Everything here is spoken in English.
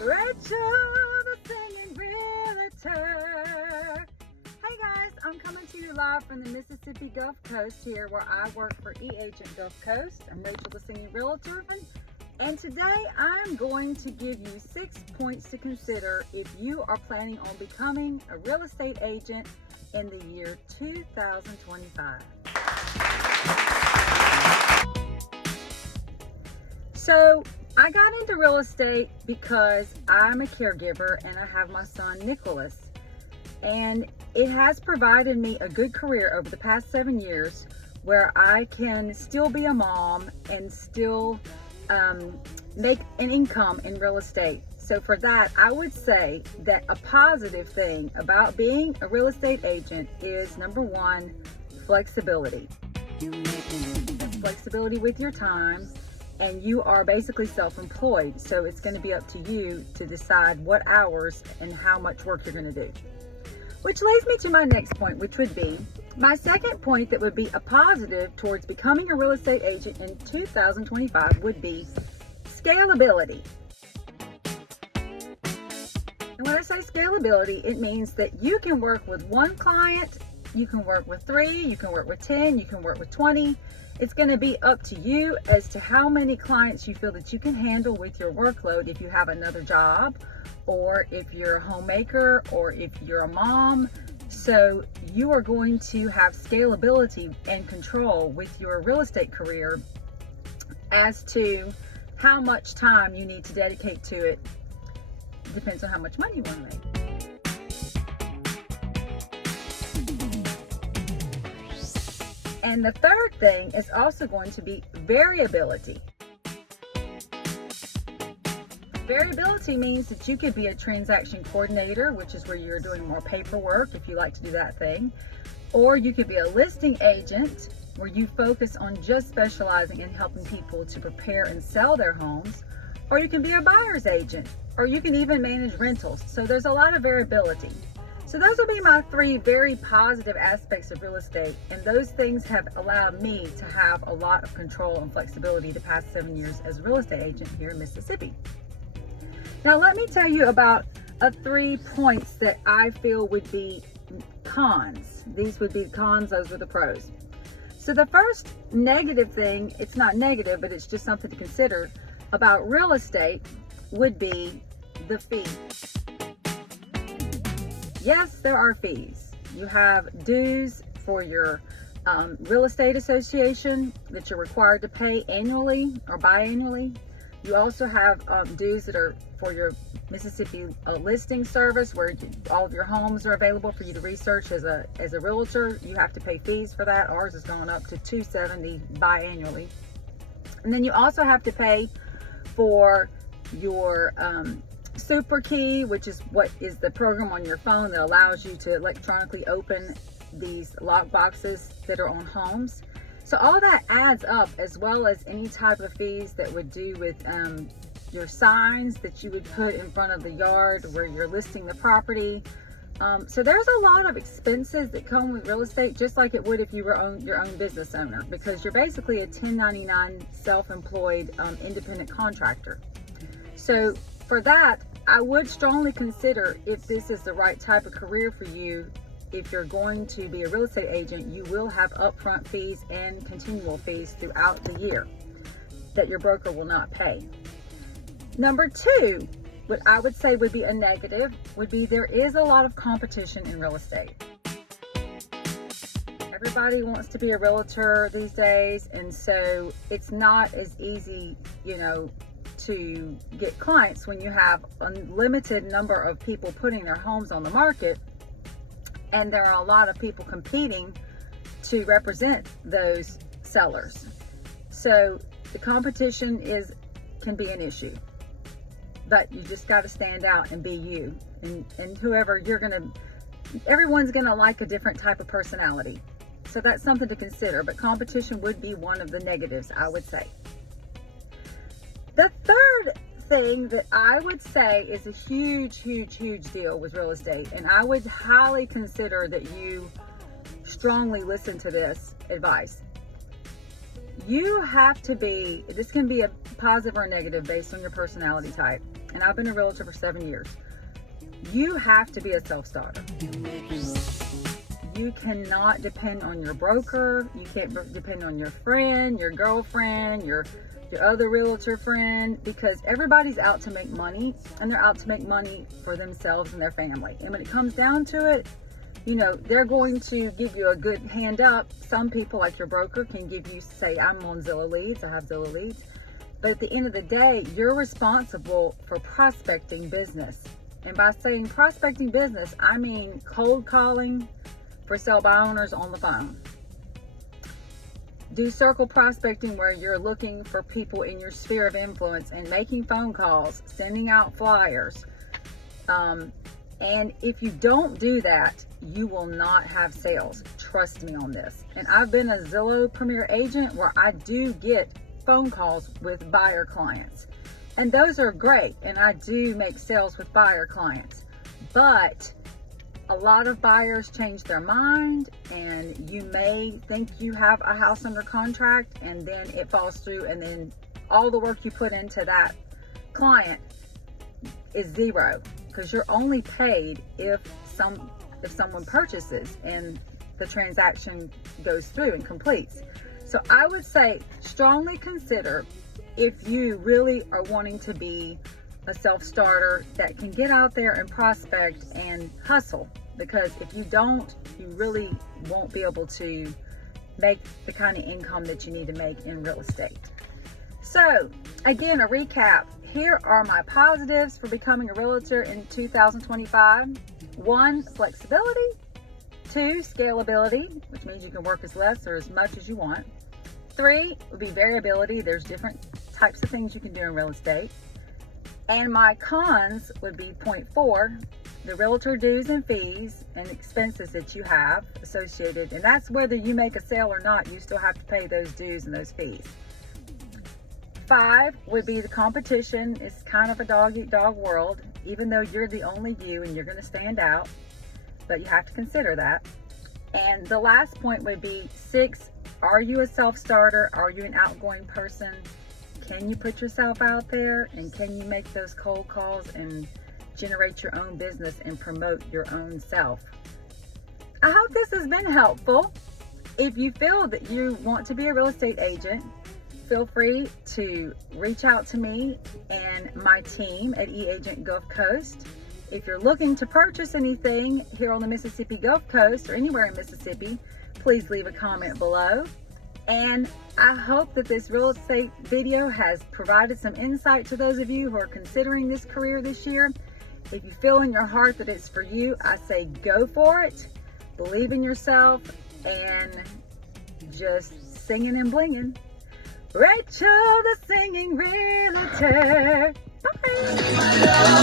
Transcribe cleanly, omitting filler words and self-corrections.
Rachel, the singing realtor. Hey guys, I'm coming to you live from the Mississippi Gulf Coast here where I work for E-Agent Gulf Coast. I'm Rachel, the singing realtor. And today I'm going to give you 6 points to consider if you are planning on becoming a real estate agent in the year 2025. So I got into real estate because I'm a caregiver and I have my son Nicholas, and it has provided me a good career over the past 7 years where I can still be a mom and still make an income in real estate. So for that, I would say that a positive thing about being a real estate agent is, number one, flexibility. Flexibility with your time, and you are basically self-employed, so it's going to be up to you to decide what hours and how much work you're going to do. Which leads me to my next point, which would be my second point that would be a positive towards becoming a real estate agent in 2025 would be scalability. And when I say scalability, it means that you can work with one client, you can work with 3, you can work with 10, you can work with 20. It's going to be up to you as to how many clients you feel that you can handle with your workload if you have another job, or if you're a homemaker, or if you're a mom. So you are going to have scalability and control with your real estate career as to how much time you need to dedicate to it. Depends on how much money you want to make. And the third thing is also going to be variability. Variability means that you could be a transaction coordinator, which is where you're doing more paperwork if you like to do that thing. Or you could be a listing agent where you focus on just specializing in helping people to prepare and sell their homes. Or you can be a buyer's agent, or you can even manage rentals. So there's a lot of variability. So those will be my 3 very positive aspects of real estate, and those things have allowed me to have a lot of control and flexibility the past 7 years as a real estate agent here in Mississippi. Now let me tell you about 3 points that I feel would be cons. These would be cons, those are the pros. So the first negative thing, it's not negative, but it's just something to consider about real estate, would be the fee. Yes, there are fees. You have dues for your real estate association that you're required to pay annually or biannually. You also have dues that are for your Mississippi listing service, where all of your homes are available for you to research as a realtor. You have to pay fees for that. Ours is going up to $270 biannually. And then you also have to pay for your Super Key, which is what is the program on your phone that allows you to electronically open these lock boxes that are on homes. So all that adds up, as well as any type of fees that would do with your signs that you would put in front of the yard where you're listing the property. So there's a lot of expenses that come with real estate, just like it would if you were your own business owner, because you're basically a 1099 self-employed independent contractor. So for that, I would strongly consider if this is the right type of career for you. If you're going to be a real estate agent, you will have upfront fees and continual fees throughout the year that your broker will not pay. Number 2, what I would say would be a negative, would be there is a lot of competition in real estate. Everybody wants to be a realtor these days, and so it's not as easy, to get clients when you have a limited number of people putting their homes on the market, and there are a lot of people competing to represent those sellers. So the competition can be an issue, but you just got to stand out and be you, and whoever everyone's gonna like a different type of personality. So that's something to consider, but competition would be one of the negatives, I would say. The third thing that I would say is a huge, huge, huge deal with real estate, and I would highly consider that you strongly listen to this advice. You have to be, this can be a positive or a negative based on your personality type, and I've been a realtor for 7 years. You have to be a self-starter. You cannot depend on your broker. You can't depend on your friend, your girlfriend, your other realtor friend, because everybody's out to make money, and they're out to make money for themselves and their family. And when it comes down to it, you know, they're going to give you a good hand up. Some people, like your broker, can give you, say, I'm on Zillow Leads, I have Zillow Leads. But at the end of the day, you're responsible for prospecting business. And by saying prospecting business, I mean cold calling for sell by owners on the phone. Do circle prospecting, where you're looking for people in your sphere of influence and making phone calls, sending out flyers. And if you don't do that, you will not have sales. Trust me on this. And I've been a Zillow Premier agent where I do get phone calls with buyer clients. And those are great. And I do make sales with buyer clients. But a lot of buyers change their mind, and you may think you have a house under contract, and then it falls through, and then all the work you put into that client is zero, because you're only paid if someone purchases and the transaction goes through and completes. So I would say strongly consider, if you really are wanting to be a self-starter that can get out there and prospect and hustle, because if you don't, you really won't be able to make the kind of income that you need to make in real estate. So again, a recap. Here are my positives for becoming a realtor in 2025. 1, flexibility. 2, scalability, which means you can work as less or as much as you want. 3 would be variability. There's different types of things you can do in real estate. And my cons would be point 4, the realtor dues and fees and expenses that you have associated. And that's whether you make a sale or not, you still have to pay those dues and those fees. 5 would be the competition. It's kind of a dog-eat-dog world, even though you're the only you and you're going to stand out, but you have to consider that. And the last point would be 6, are you a self-starter? Are you an outgoing person? Can you put yourself out there, and can you make those cold calls and generate your own business and promote your own self? I hope this has been helpful. If you feel that you want to be a real estate agent, feel free to reach out to me and my team at eAgent Gulf Coast. If you're looking to purchase anything here on the Mississippi Gulf Coast or anywhere in Mississippi, please leave a comment below. And I hope that this real estate video has provided some insight to those of you who are considering this career this year. If you feel in your heart that it's for you, I say go for it. Believe in yourself and just singing and blinging. Rachel, the singing realtor. Bye.